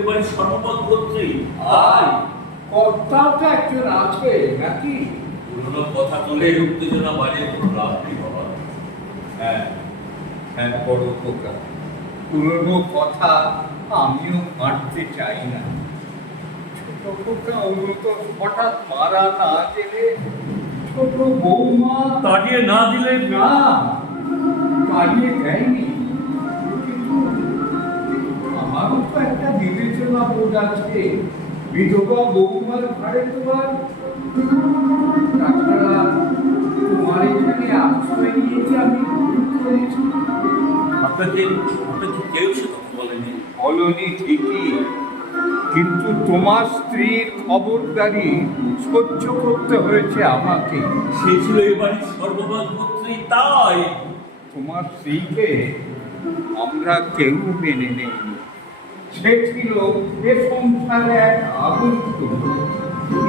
এবারে সর্বপদ গোত্রী আয়। কর্তাও একজন আছে নাকি? পুরোনো কথা তুলে উত্তেজনা বাড়িয়ে কোনো লাভ নেই বাবা। হ্যাঁ হ্যাঁ বড় খোকা পুরনো কথা আমিও হাঁটতে চাই না। ছোট খোকা ওগুলো তো হঠাৎ মারা না গেলে ছোট বৌমা তাড়িয়ে না দিলে না তাড়িয়ে দেয়নি। আমারও তো একটা বিবেচনা বোধ আছে। বিধবা বৌমার ঘরে তোমার তাছাড়া তোমার এখানে আশ্রয় নিয়েছি আমি আপনাকে আপনাকে কেউ সে কথা বলেনি? বলনি ঠিকই কিন্তু তোমার স্ত্রীর খবরদারি সহ্য করতে হয়েছে আমাকে। সে ছিল এবারে সর্বপদ গোত্রী তাই। তোমার স্ত্রীকে আমরা কেউ মেনে নেই সে ছিল এ সংসারে এক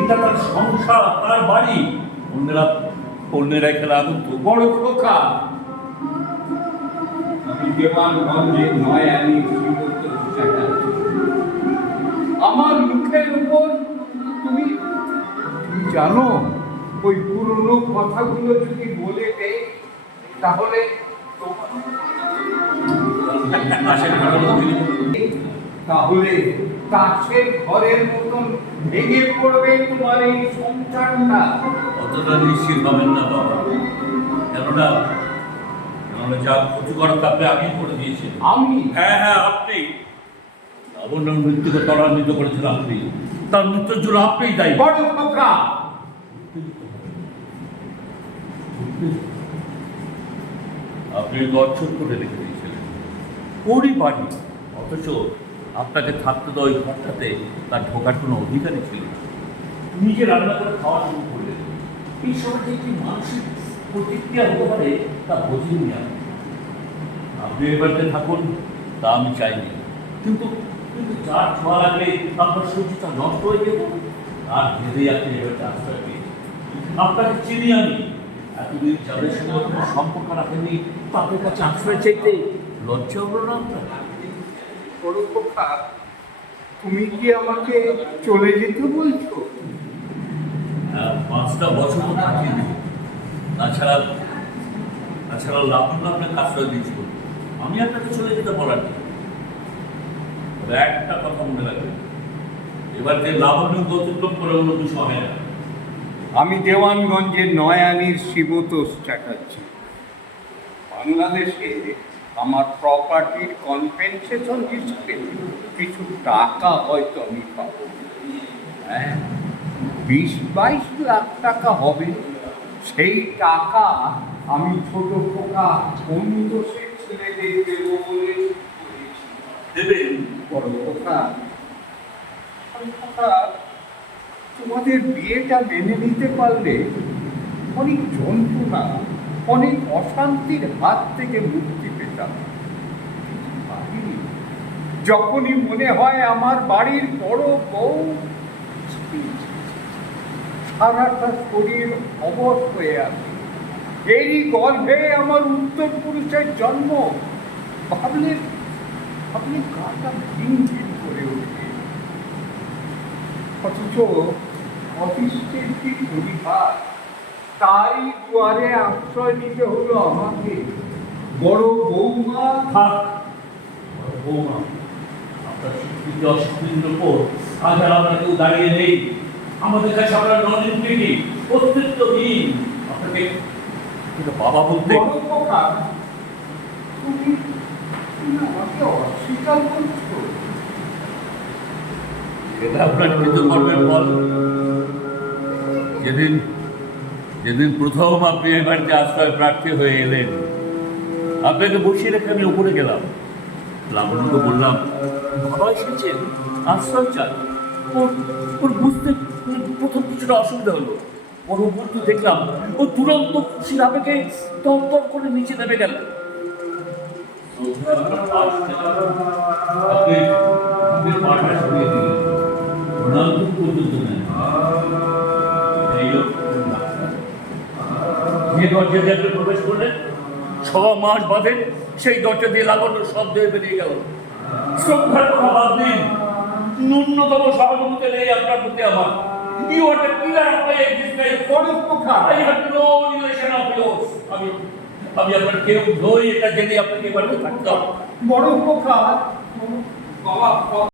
এটা তার সংসার, তার বাড়ি। অন্যরা এখানে বড় খোকা। আমার মুখের উপর তুমি জানো, ওই পুরনো কথাগুলো যদি বলে দেয় তাহলে ঘটনা তাহলে কাছের ঘরের মতন ভেঙে পড়বে তোমার এই সংসারটা অতটা নিশ্চিত হবেন না বাবা। কেননা কেননা যা ক্ষতি করার তাকে আগেই করে দিয়েছেন আমি? হ্যাঁ হ্যাঁ আপনি। লাবণ্যর মৃত্যুকে ত্বরান্বিত করেছেন আপনি। তার মৃত্যুর জন্য আপনিই দায়ী। বড় খোকা আপনি গচ্ছর করে রেখে দিয়েছিলেন। ওরই বাড়ি অথচ আপনাকে থাকতে দেওয়া ওই ঘরটাতে তার ঢোকার কোনো অধিকারই ছিল না। নিজে রান্না করে খাওয়া শুরু করলেন এই সময় কি মানসিক প্রতিক্রিয়া হতে পারে তা বোঝেননি আপনি আপনি এ বাড়িতে থাকুন তা আমি চাইনি। কিন্তু কিন্তু যার ছোঁয়া লাগলে আপনার সবজিটা নষ্ট হয়ে যেত আর ভেবেই আপনি এবারে আশ্রয় পেয়েছেন আপনাকে চিনি আমি। এতদিন যাদের সঙ্গে কোনো সম্পর্ক রাখেননি তাদের কাছে আশ্রয় চাইতে লজ্জা হলো না আপনার। বড় খোকা তুমি কি আমাকে চলে যেতে বলছো? হ্যাঁ, পাঁচটা বছর তো কাটিয়ে তাছাড়া তাছাড়া লাবণ্য আপনাকে আশ্রয় দিয়েছিল। আমি আপনাকে চলে যেতে বলার একটা কথা মনে রাখবেন এবার যে লাবণ্য অতিক্রম করে অন্য কিছু হবে না। আমি দেওয়ানগঞ্জের নয়ানির শিবতোষ চ্যাটার্জি। বাংলাদেশে আমার প্রপার্টির কনপেনসেশন হিসেবে কিছু টাকা হয়তো আমি পাবো। হ্যাঁ বিশ বাইশ লাখ টাকা হবে। সেই টাকা আমি ছোট পোকা বন্ধুষের ছেলেদের দেবো বলে দেবেন বড় কথা, তোমাদের বিয়েটা মেনে নিতে পারলে অনেক যন্ত্রণা অনেক অশান্তির হাত থেকে মুক্তি পারিনি। যখনই মনে হয় আমার বাড়ির বড় বউ, সারাটা শরীর অবশ হয়ে আছে। এরই গর্ভে আমার উত্তর পুরুষের জন্ম। ভাবলে আপনি গাটা ভিন ভিন করে ওঠে অথচ অফিসের কি পরিবার তাই দুয়ারে আশ্রয় নিতে হলো আমাকে। বড় বৌমা থাক। বৌমা আপনার স্বীকৃতি অস্বীকৃতির উপর আজ আর আমরা কেউ দাঁড়িয়ে নেই। আমাদের কাছে আপনার ননিমুখী অস্তিত্বহীন আপনাকে কিন্তু বাবা বলতে তুমি আমাকে অস্বীকার করছ। এটা আপনার কৃতকর্মের ফল। যেদিন যেদিন প্রথম আপনি এ বাড়িতে আশ্রয় প্রার্থী হয়ে এলেন আপনাকে বসিয়ে রেখে আমি উপরে গেলাম। লাবণ্যকে বললাম বাবা এসেছেন আশ্রয় চান ওর ওর বুঝতে প্রথম কিছুটা অসুবিধা হলো। পরবর্তী দেখলাম, ও তুরন্ত খুশির আবেগে তর করে নিচে নেমে গেল। প্রবেশ করলেন ছ মাস বাদে সেই দরজা দিয়ে লাগানো শব্দ হয়ে বেরিয়ে গেল। শ্রদ্ধার কথা বাদ দিন ন্যূনতম সহানুভূতি নেই আপনার প্রতি আমার। Have no relation of yours আমি আমি আপনার কেউ নই এটা জেনে আপনাকে এবার থাকতাম বরফ পোখা। বাবা।